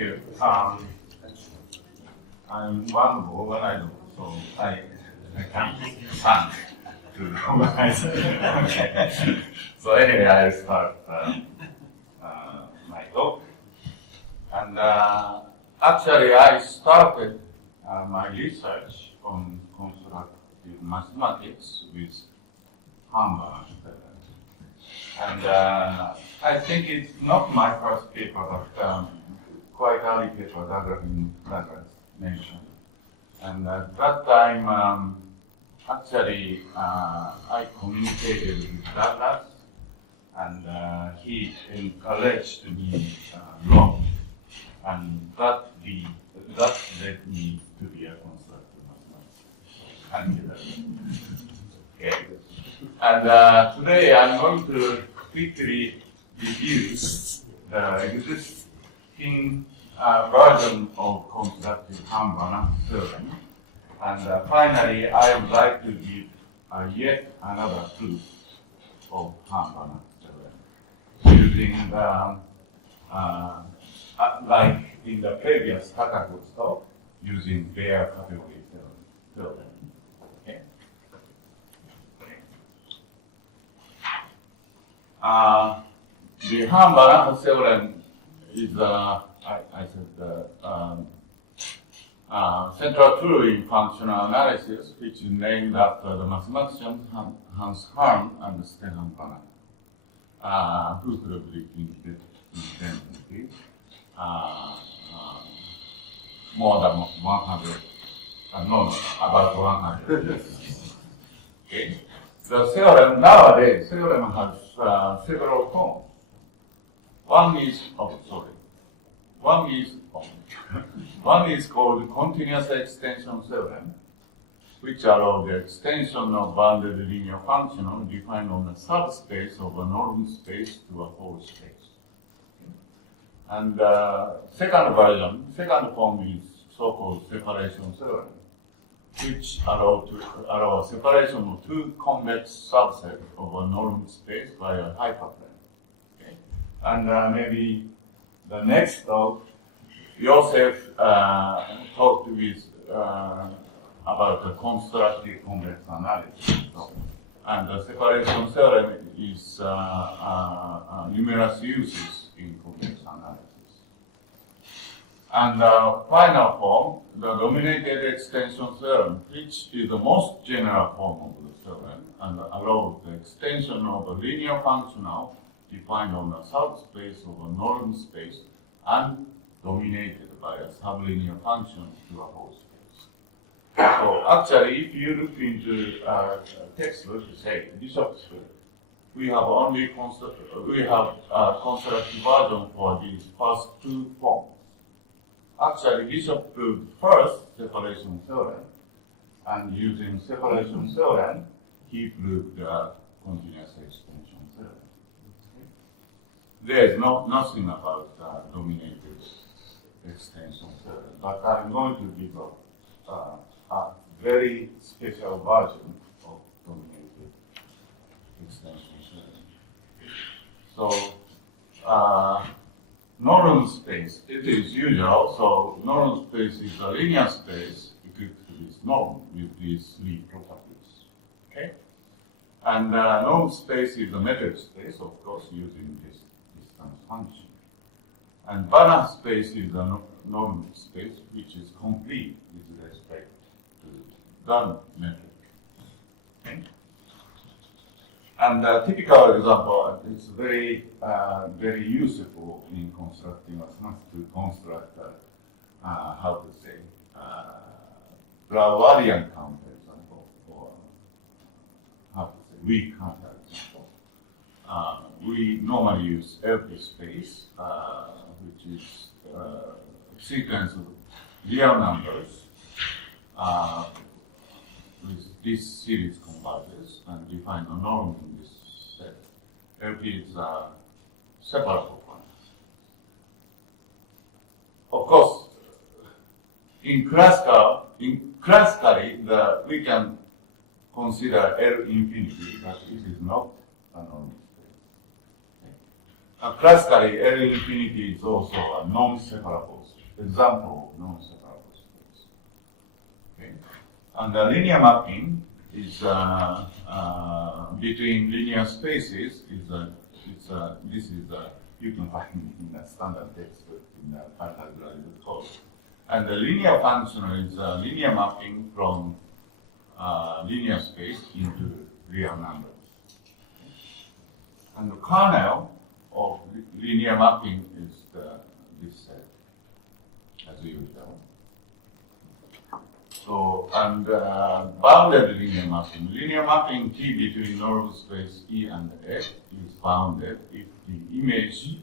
you. I'm vulnerable when I do, so I can't thank to organize. Okay. So anyway, I'll start my talk. And actually, I started my research on constructive mathematics with Hahn Banach. And I think it's not my first paper, but quite early paper Douglas mentioned. And at that time, actually, I communicated with Douglas, and he encouraged me a lot, and that led me to be a constructive mathematician. Okay. And today I'm going to quickly review the existing version of constructive Hahn Banach theorem. And finally, I would like to give yet another proof of Hahn Banach theorem using the, like in the previous Takako's talk, using bare category theorem. Okay. The Hahn Banach theorem is, I said, central tool in functional analysis, which is named after the mathematicians Hans Hahn and Stefan Banach, who could have invented more than 100, no, about 100. Okay. The theorem nowadays, theorem has several forms. One is called continuous extension theorem, which allows the extension of bounded linear function defined on the subspace of a normal space to a whole space. And second form is so-called separation theorem, which allow separation of two convex subsets of a normal space by a hyperplane. Okay? And maybe the next talk, Joseph talked with about the constructive convex analysis. And the separation theorem is numerous uses in convex analysis. And the final form, the dominated extension theorem, which is the most general form of the theorem, and allows the extension of a linear functional defined on the subspace of a norm space and dominated by a sublinear function to a whole space. So actually, if you look into textbook, say Bishop's book, we have only constructive version for these first two forms. Actually, Bishop proved first separation theorem, and using separation theorem, he proved the continuous extension theorem. There is nothing about dominated extension theorem, but I'm going to give a very special version of dominated extension theorem. So, normal space, it is usual, so normal space is a linear space equipped with norm with these three properties. Okay? And norm space is a metric space, of course, using this distance function. And Banach space is a normal space which is complete with respect to the metric. Okay? And a typical example is very useful in constructing mathematics to construct, how to say, Bravarian counter example, or how to say, weak counter example. We normally use empty space, which is a sequence of real numbers with this series converges and define a norm in this set. LP is a separable one. Of course, classically, we can consider L infinity, but it is not a normal space. Okay. Classically, L infinity is also a non-separable space. example of non-separable space. Okay? And the linear mapping is between linear spaces. You can find it in the standard textbook in the Pythagorean code. And the linear function is a linear mapping from linear space into real numbers. And the kernel of linear mapping is this set, as usual. So, and bounded linear mapping T between normal space E and F is bounded if the image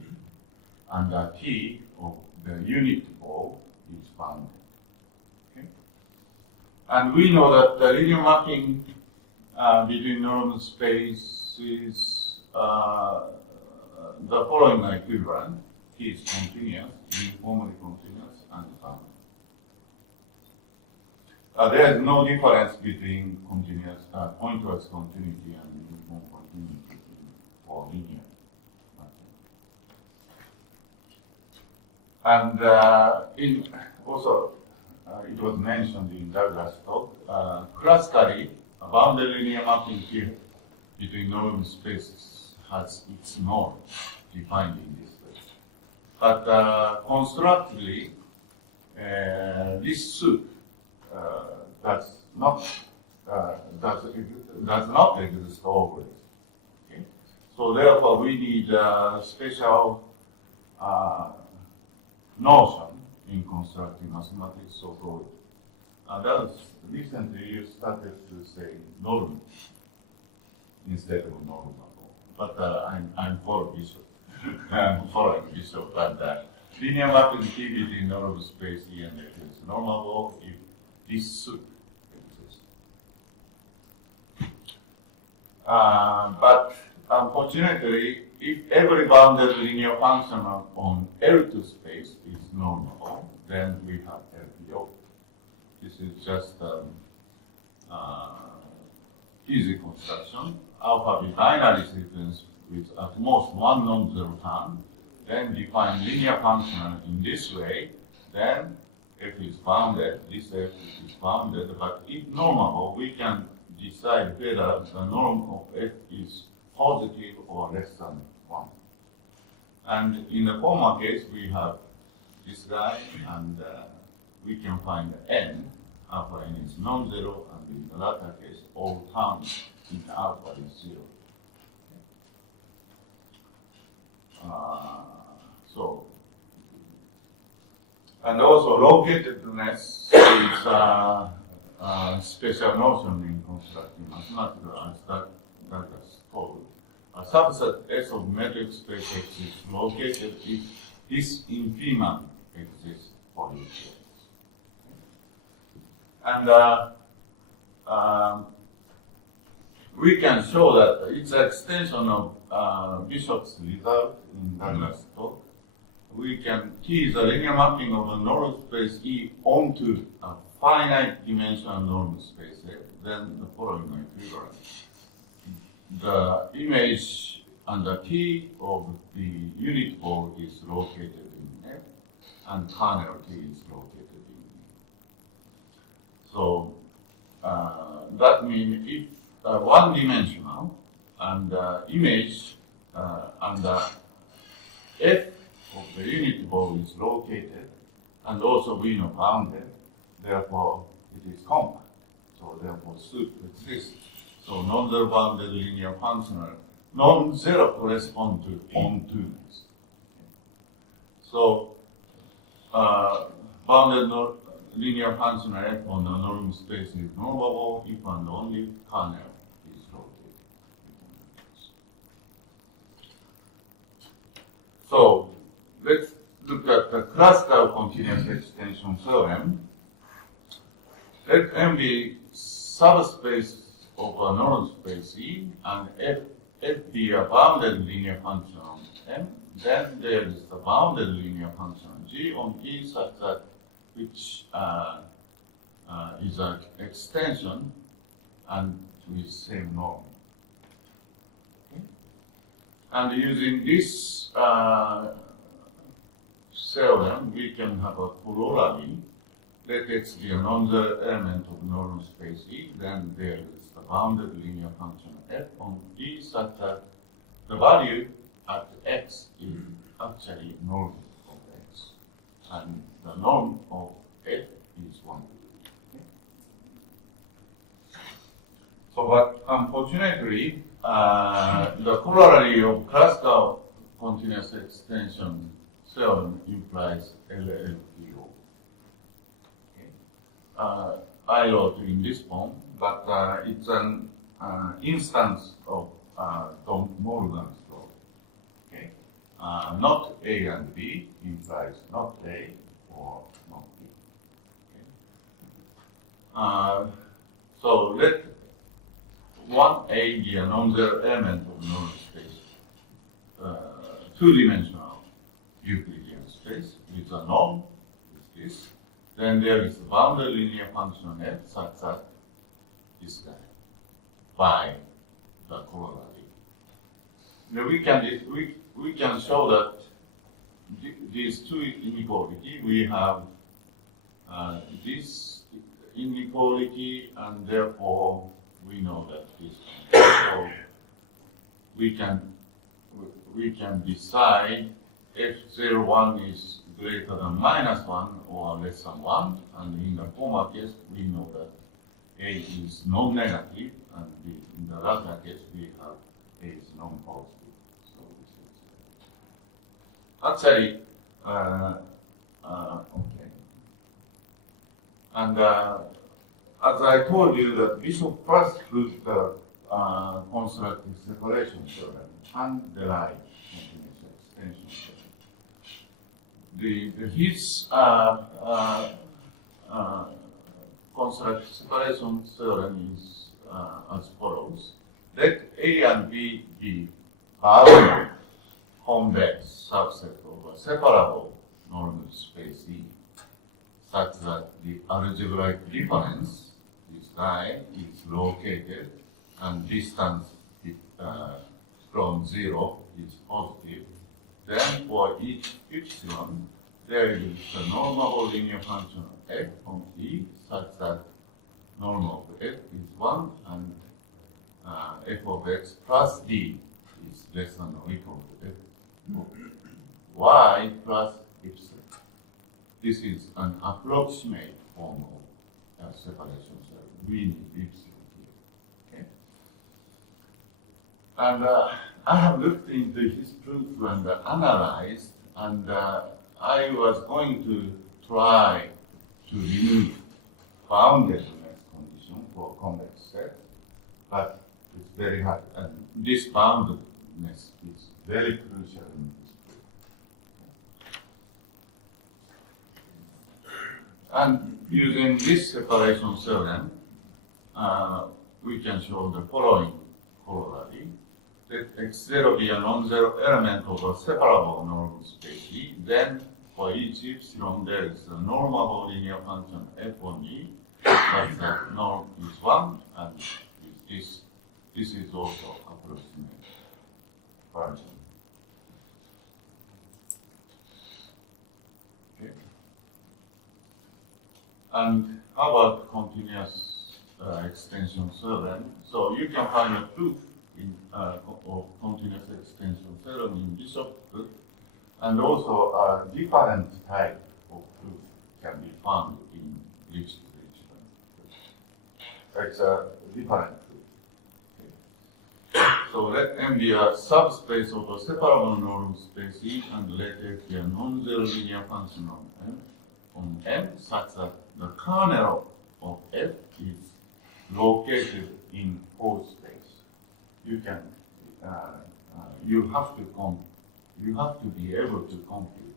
under T of the unit ball is bounded. Okay? And we know that the linear mapping between normal space is the following equivalent. T is continuous, uniformly continuous, and bounded. There is no difference between continuous, pointwise continuity and uniform continuity for linear mapping. And also, it was mentioned in Douglas' talk, classically, a bounded linear mapping here between normal spaces has its norm defined in this way. But constructively, this soup does not exist always. Okay? So therefore, we need a special notion in constructive mathematics, so-called. That recently you started to say normal instead of normal. But I'm for Bishop. I'm following Bishop, but linear mapping T between normal space E and F is normable if this should exist. But unfortunately, if every bounded linear function on L2 space is normable, then we have LPO. This is just easy construction. Alpha be binary sequence with at most one non-zero term, then define linear function in this way, then F is bounded, this F is bounded, but if normable, we can decide whether the norm of F is positive or less than 1. And in the former case, we have this guy, and we can find n, alpha n is non-zero, and in the latter case, all terms in alpha is 0. And also locatedness is a special notion in constructive mathematics, as Douglas told. A subset S of metric space X is located if this infimum exists for each X. And we can show that it's an extension of Bishop's result in Douglas' talk. We can tease a linear mapping of a normal space E onto a finite dimensional normal space F. Then the following equivalent. The image under T of the unit ball is located in F, and kernel T is located in E. So that means if one-dimensional and image under F of the unit ball is located, and also we know bounded, therefore it is compact. So therefore soup exists. So non-zero bounded linear functional, non-zero correspond to onto-ness. So bounded linear functional F on the normal space is normable if and only kernel is located. So let's look at the classical continuous extension theorem. Let M be subspace of a normal space E and F be a bounded linear function on M. Then there is a bounded linear function G on E such that which is an extension and with same norm. Okay? And using this theorem, we can have a corollary. Let x be a non-zero element of normal space E, then there is the bounded linear function f on E such that the value at x is actually norm of x, and the norm of f is 1. Okay. So, but unfortunately, the corollary of classical continuous extension theorem implies LLPO. Okay. I wrote in this form, but it's an instance of Morgan's law. Okay. Not A and B implies not A or not B. Okay. So let 1A be a non-zero element of normal space, two-dimensional Euclidean space with a norm, with this. Then there is a bounded linear function f such that this guy by the corollary. Now we can show that these two inequality, we have this inequality, and therefore we know that this. So we can decide if 0, 1 is greater than -1 or less than 1, and in the former case we know that A is non-negative, and in the latter case we have A is non-positive. So this is actually okay. And as I told you, that Bishop first proved the constructive separation theorem and derived continuous extension theorem. His constructive separation theorem is as follows. Let A and B be bounded convex subset of a separable normal space E, such that the algebraic difference, this guy, is located and distance from 0 is positive. Then for each epsilon, there is a normable linear function of f on E such that norm of f is 1 and f of x plus d is less than or equal to f of y plus epsilon. This is an approximate form of separation theorem. We need epsilon here. Okay? And I have looked into his proof and analyzed, and I was going to try to remove boundedness condition for convex set, but it's very hard. And this boundedness is very crucial in this proof. And using this separation theorem, we can show the following corollary. Let x0 be a non-zero element of a separable normal space E, then for each epsilon there is a normable linear function f on E, such that norm is 1, and this is also approximate version. Okay. And how about continuous extension theorem? So you can find a proof of continuous extension theorem in Bishop's book, and also a different type of proof can be found in Richardson. It's a different proof. Okay. So let M be a subspace of a separable normal space E, and let F be a non-zero linear function on M such that the kernel of F is located in O space. You can, you have to be able to compute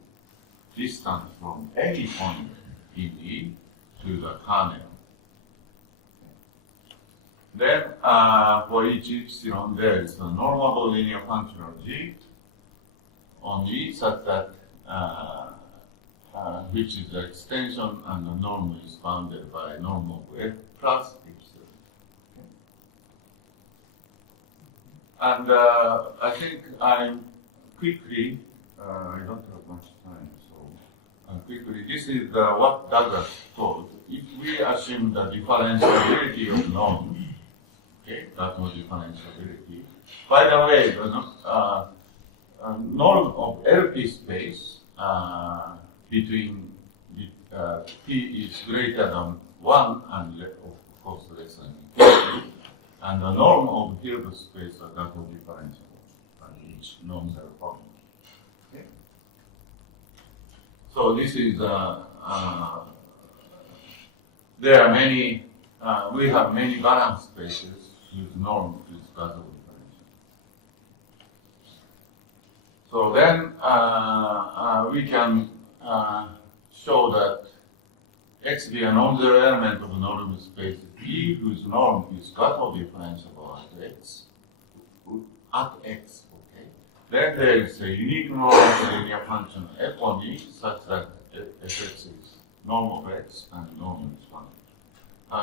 distance from any point in E to the kernel. Then, for each epsilon, there is a normable linear function of G on E such that which is the extension, and the norm is bounded by norm of F plus epsilon. And I think I'm quickly, I don't have much time, so quickly, this is what Douglas called. If we assume the differentiability of norm, okay, Gâteaux differentiability. By the way, norm of LP space between P is greater than 1 and of course less than equal to, and the norm of Hilbert space are Gâteaux differentiable, and each norms are common. Okay. So this is there are many. We have many Banach spaces whose norm is Gâteaux differentiable. So then we can show that X be a non-zero element of a normal space P whose norm is Gâteaux differentiable at X. Okay. Then there is a unique norm of the linear function f on E such that fx is norm of X and norm is 1.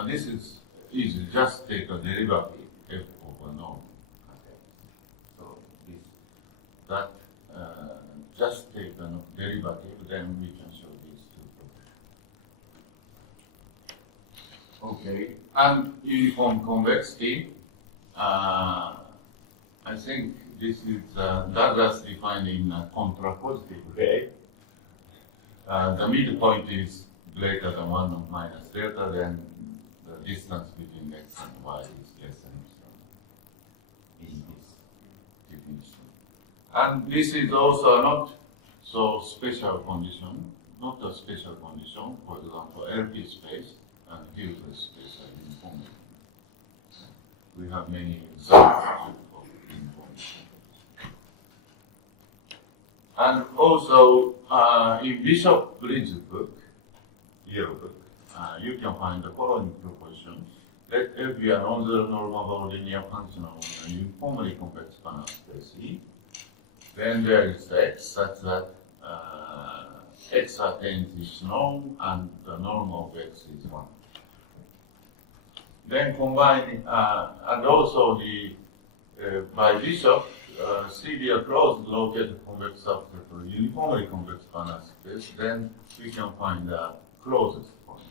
This is easy. Just take a derivative f over norm. Okay. So that just take a derivative, then we can show these two properties. Okay, and uniform convexity. I think this is Douglas defined in a contrapositive way. The midpoint is greater than 1 minus delta, then the distance between x and y is less than epsilon in this definition. And this is also not so special condition, not a special condition. For example, LP space and Hilbert space are uniform. We have many examples of uniform. And also, in Bishop Bridges' book, yellow book, you can find the following propositions. Let F be a non-zero normable linear function of a uniformly convex Banach space E. Then there is X such that X attains its norm and the norm of X is 1. Then combining, and also the by Bishop, C be a closed located convex subset of uniformly convex Banach space, then we can find the closest point.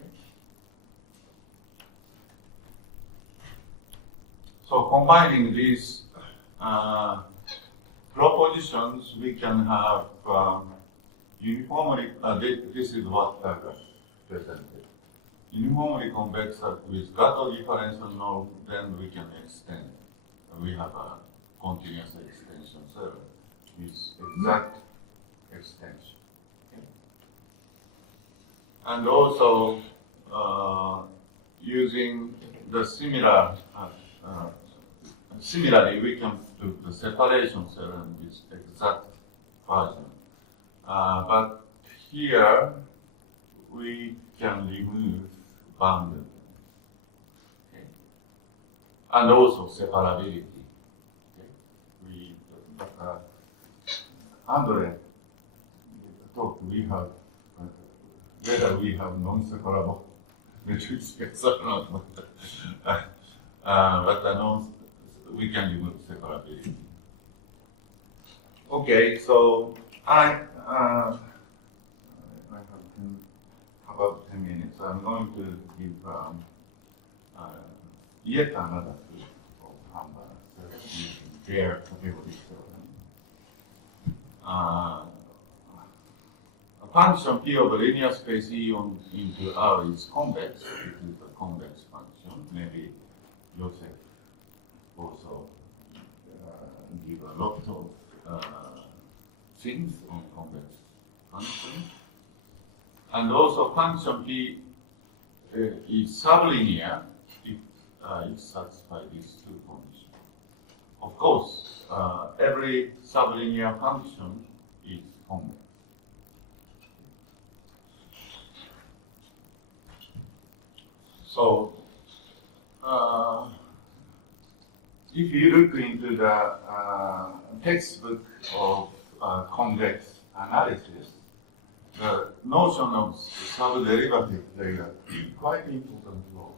Okay. So combining these propositions, we can have uniformly, this is what Douglas presented. Uniformly convex with Gâteaux differential norm, then we can extend. We have a continuous extension theorem with exact extension. Okay. And also using the similarly, we can do the separation theorem with exact version. But here we can remove boundary. Okay. And also separability. Okay. Andre talked, we have whether we have non-separable matrix space or not. But we can remove separability. Okay, so I have about 10 minutes. I'm going to give yet another proof of Hahn Banach using their category theorem. A function P of a linear space E into R is convex. It is a convex function. Maybe Joseph also give a lot of things on convex functions. And also function P is sublinear if it satisfies these two conditions. Of course, every sublinear function is convex. So, if you look into the textbook of convex analysis, the notion of subderivative plays a quite important role.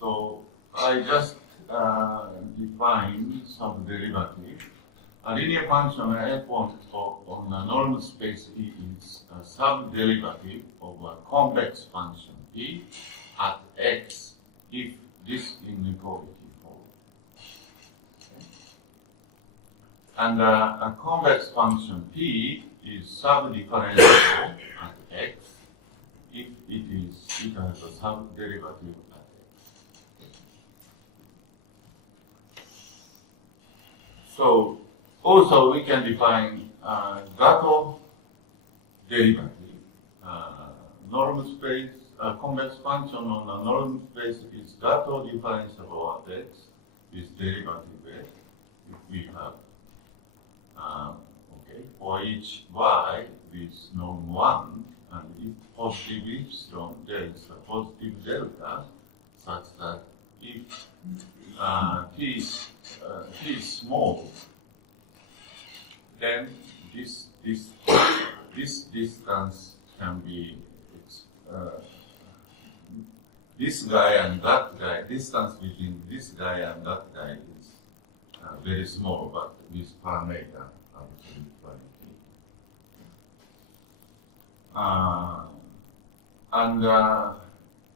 So I just define subderivative a linear function f on a normal space E is a subderivative of a convex function P at x if this inequality holds. Okay. And a convex function P is subdifferentiable at x if it has a subderivative at x. So also we can define Gâteaux derivative. Normal space, convex function on a normal space is Gâteaux differentiable at x is derivative x if we have for each y with norm 1 and if positive epsilon there is a positive delta such that if t is small, then this distance can be this guy and that guy. Distance between this guy and that guy is very small, but with parameter absolute quantity. And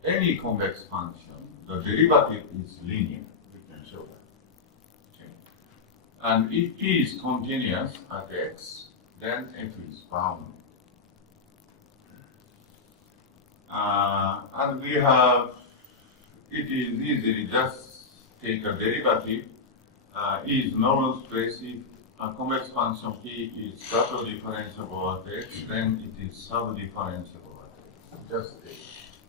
any convex function, the derivative is linear. We can show that. Okay. And if p is continuous at x, then f is bounded. And we have, it is easily just take a derivative. E is normal space. If a convex function P is Gâteaux differentiable at x, then it is subdifferentiable at x. Just take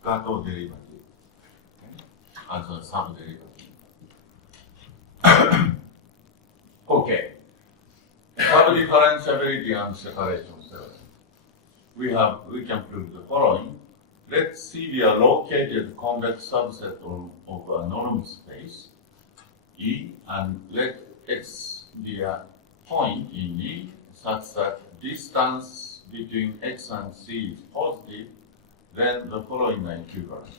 Gâteaux derivative, okay, as a subderivative. Okay. Subdifferentiability and separation theorem. We can prove the following. Let's see the allocated convex subset of a normal space E, and let x be a point in E such that distance between x and c is positive, then the following are equivalent.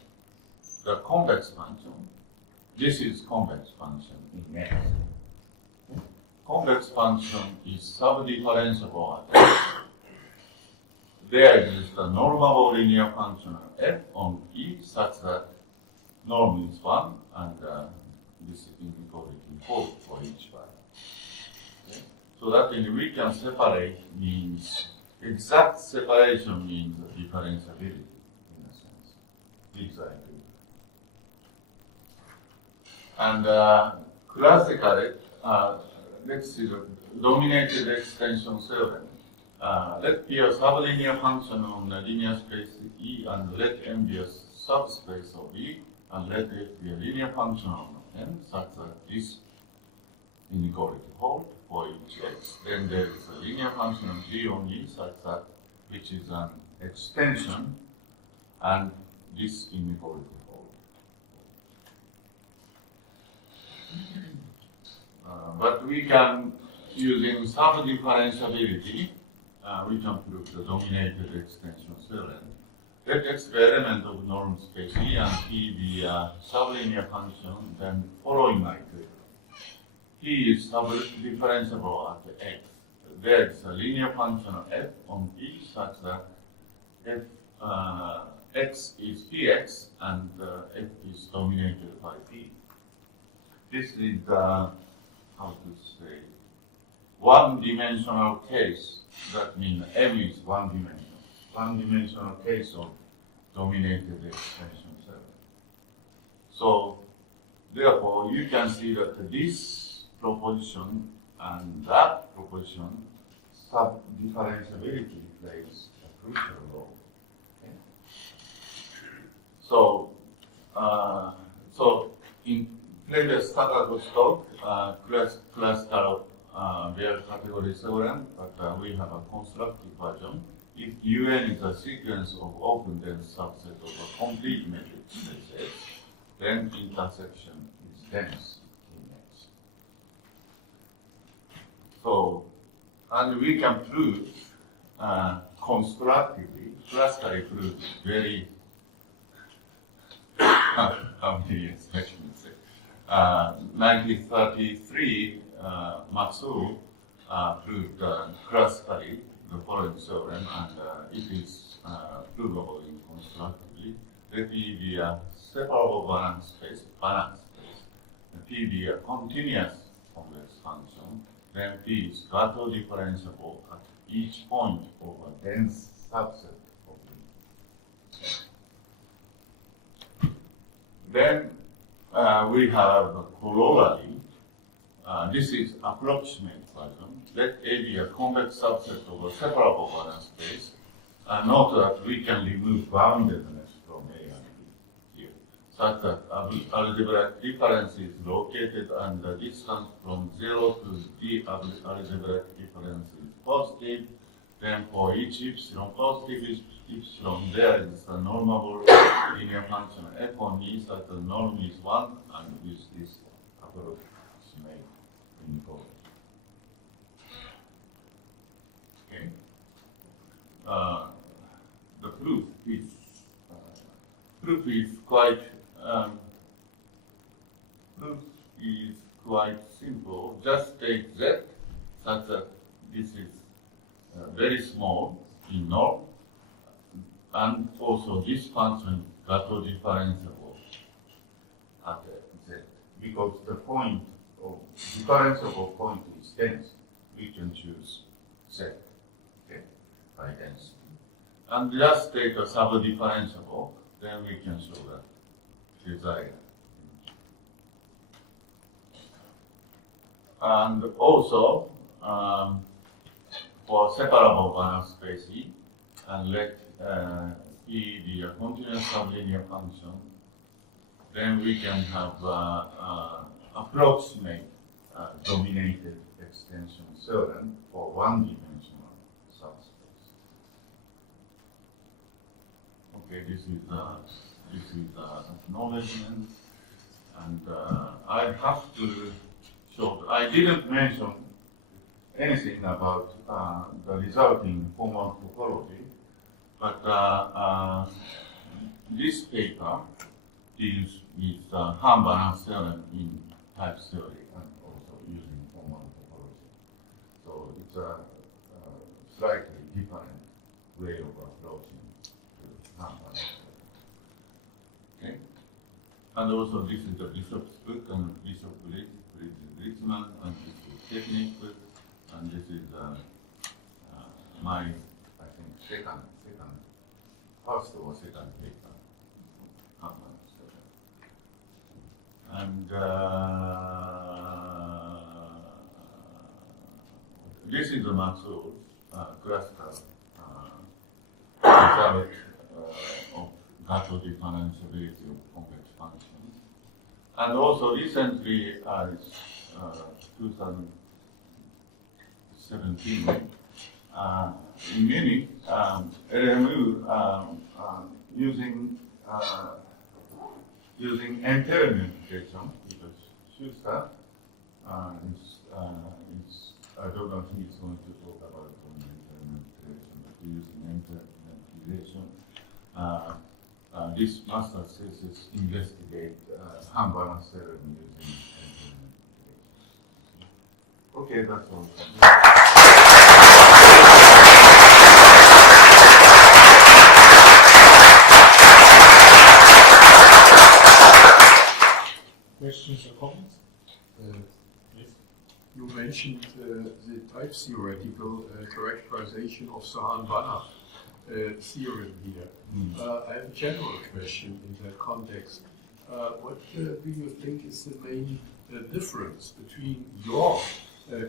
The convex function, this is convex function in x. Convex function is subdifferentiable at x. There exists a normable linear function f on E such that norm is 1 and this inequality holds for each y. Okay? So that we can separate means, exact separation means differentiability in a sense. These are equivalent. And classically, let's see the dominated extension theorem. Let be a sublinear function on the linear space E, and let M be a subspace of E, and let it be a linear function on N such that this inequality holds for each x. Then there is a linear function of G on E such that which is an extension, and this inequality holds. But we can, using subdifferentiability, we can prove the dominated extension theorem. Let x be element of normal space E and P be a sublinear function, then following are equivalent. P is subdifferentiable at x. There is a linear function of f on E such that f x is px and f is dominated by P. This is how to say, one-dimensional case. That means M is one-dimensional case of dominated extension theorem. So, therefore, you can see that this proposition and that proposition, subdifferentiability plays a crucial role. Okay? So in previous Taka's talk, classical bare category theorem, but we have a constructive version. If UN is a sequence of open dense subset of a complete matrix space, then intersection is dense in X. So, and we can prove constructively, classically prove very, how many years, let me say, 1933, Matsu proved classically the following theorem, and it is provable in constructively. Let P be a separable Banach space, P be a continuous convex function, then P is Gâteaux differentiable at each point of a dense subset of it. Then we have the corollary. This is approximate version. Let A be a convex subset of a separable Banach space. Note that we can remove boundedness from A and B here, such that algebraic difference is located and the distance from 0 to the algebraic difference is positive. Then for each epsilon, positive epsilon, there is a normable linear function f on E, such that norm is 1, and with this approximate inequality. Okay. The proof is quite simple. Just take Z such that this is very small in norm, and also this function Gâteaux differentiable at Z, because the point of differentiable point is dense. We can choose Z, okay, by density. And just take a subdifferentiable, then we can show that desired. And also, for separable Banach space E, and let E be a continuous sublinear function, then we can have approximate dominated extension theorem for one-dimensional subspace. Okay, this is acknowledgement, and I have to show. I didn't mention anything about the resulting formal topology, but this paper deals with Hahn Banach theorem in type theory and also using formal topology. So it's a slightly different way of approaching to Hahn Banach theorem. Okay? And also this is the Bishop's book, and Bishop Ritzman, and this is technique book, and this is my, I think, first or second paper. And this is the Maxwell's classical result of Gâteaux differentiability of convex functions. And also recently, 2017, in Munich, LMU using entire unification, because Schuster I don't know if he's going to talk about entire unification, but using entire unification, this master thesis investigate Hahn Banach theorem using entire unification. Okay, that's all. Questions or comments? Yes. You mentioned the type theoretical characterization of the Hahn Banach theorem here. I have a general question in that context. What do you think is the main difference between your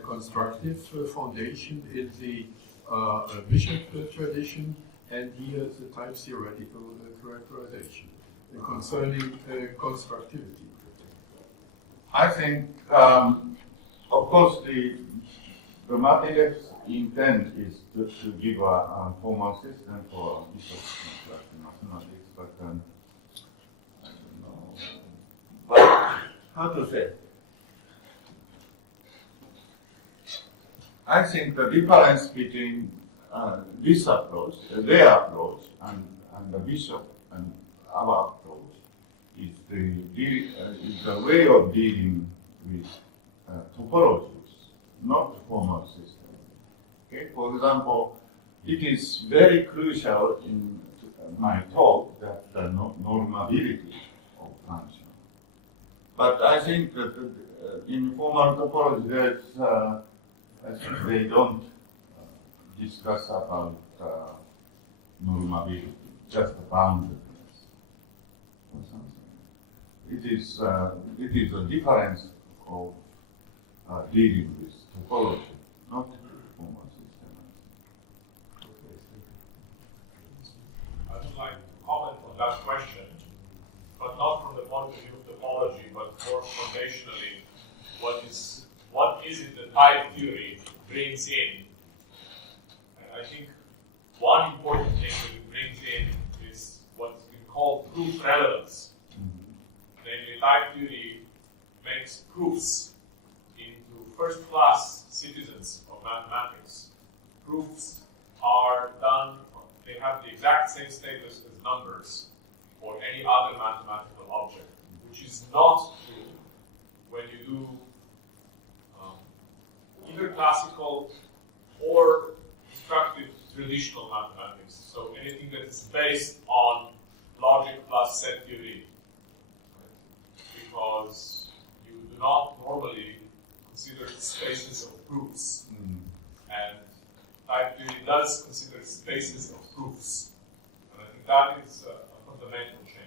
constructive foundation in the Bishop tradition and here the type theoretical characterization concerning constructivity? I think, of course, the mathematics intent is to give a formal system for mathematics, but I don't know. But how to say? I think the difference between this approach, their approach, and the Bishop and our approach is the way of dealing with topologies, not formal system. Okay? For example, it is very crucial in my talk that the normability of function. But I think that in formal topology, I think they don't discuss about normability, just the boundedness or something. It is a difference of dealing with topology, not formal system. I would like to comment on that question, but not from the point of view of topology, but more foundationally, what is it that type theory brings in? And I think one important thing that it brings in is what's been called proof relevance. Namely, type theory makes proofs into first-class citizens of mathematics. Proofs are done, they have the exact same status as numbers or any other mathematical object, which is not true when you do either classical or constructive traditional mathematics. So anything that is based on logic plus set theory, because you do not normally consider spaces of proofs, and type theory does consider spaces of proofs, and I think that is a fundamental change.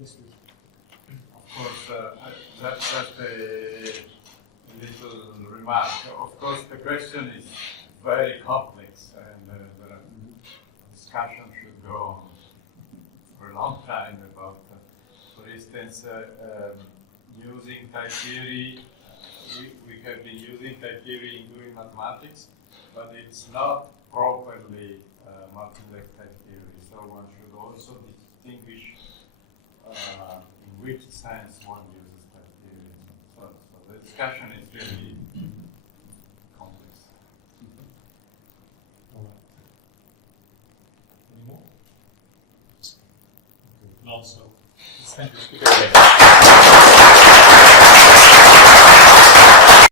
Of course, that's just a little remark. Of course, the question is very complex, and the discussion should go on for a long time about, for instance, using type theory. We have been using type theory in doing mathematics, but it's not properly multiplex type theory. So one should also distinguish in which sense one uses type theory. So the discussion is really complex. All right. Any more? Okay. Not so. Thank you.